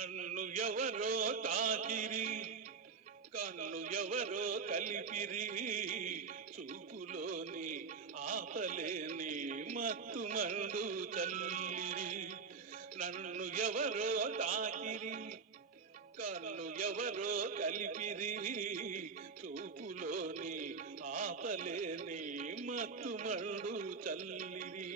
నన్ను ఎవరో తాకిరి, కన్ను ఎవరో కలిపిరి, చూపులోని ఆపలేని మత్తు మండు చల్లిరి. నన్ను ఎవరో తాకిరి, కన్ను ఎవరో కలిపిరి, చూపులోని ఆపలేని మత్తు మండు చల్లిరి.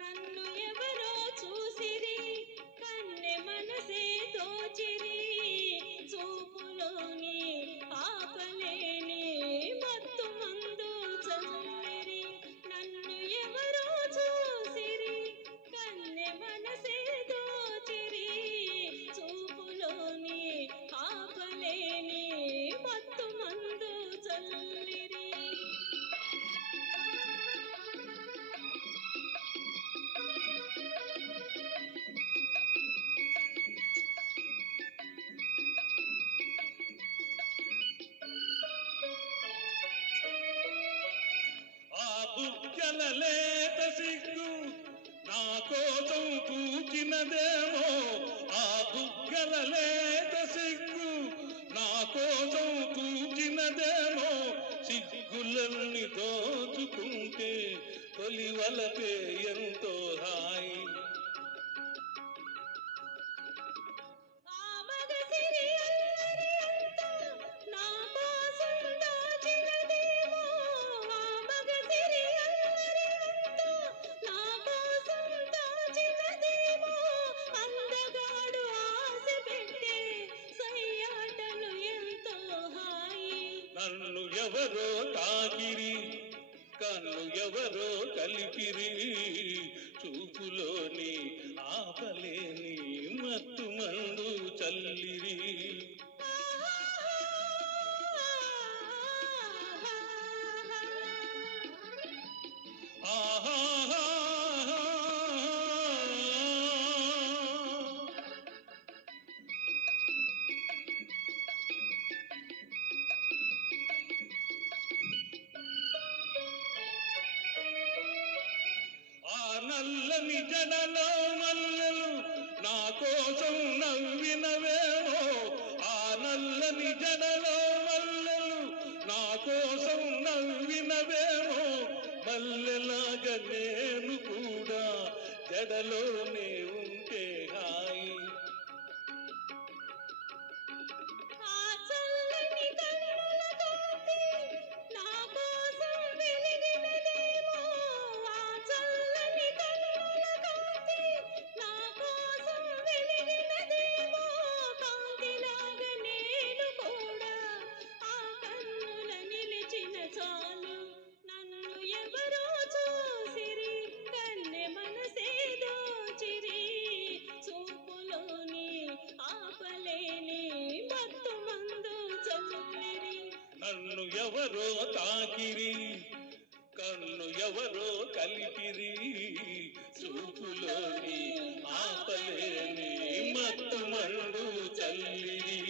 నన్ను ఎవరో చూసిరి, కన్నె మనసే దోచిరి, చూపులోని ఆపలేని మత్తు మందు చల్లిరి. నన్ను ఎవరో చూసిరి, కన్నె మనసే దోచిరి, చూపులోని ఆపలేని మత్తు మందు చల్లిరి. బుగ్గల లేత సిగ్గు నా కోసం పూచినదేమో, ఆ బుగ్గల లేత సిగ్గు నా కోసం పూచినదేమో, సిగ్గులన్నీ దోచుకుంటే కొలివలపే ఎంతో హాయి. నన్ను ఎవరో తాకిరి, కన్ను ఎవరో కలిపిరి, చూపులోని ఆపలేని మత్తు మండు చల్లిరి. ఆహా నల్లని జడలో మల్లెలు నా కోసం నవ్వినవేమో, ఆ నల్లని జడలో మల్లెలు నా కోసం నవ్వినవేమో, మల్లెలాగా నేను కూడా జడలోనే ఉంటే హాయి. నన్ను ఎవరో తాకిరి, కన్ను ఎవరో కలిపిరి, చూపులోని ఆపలేని మత్తు మండు చల్లిరి.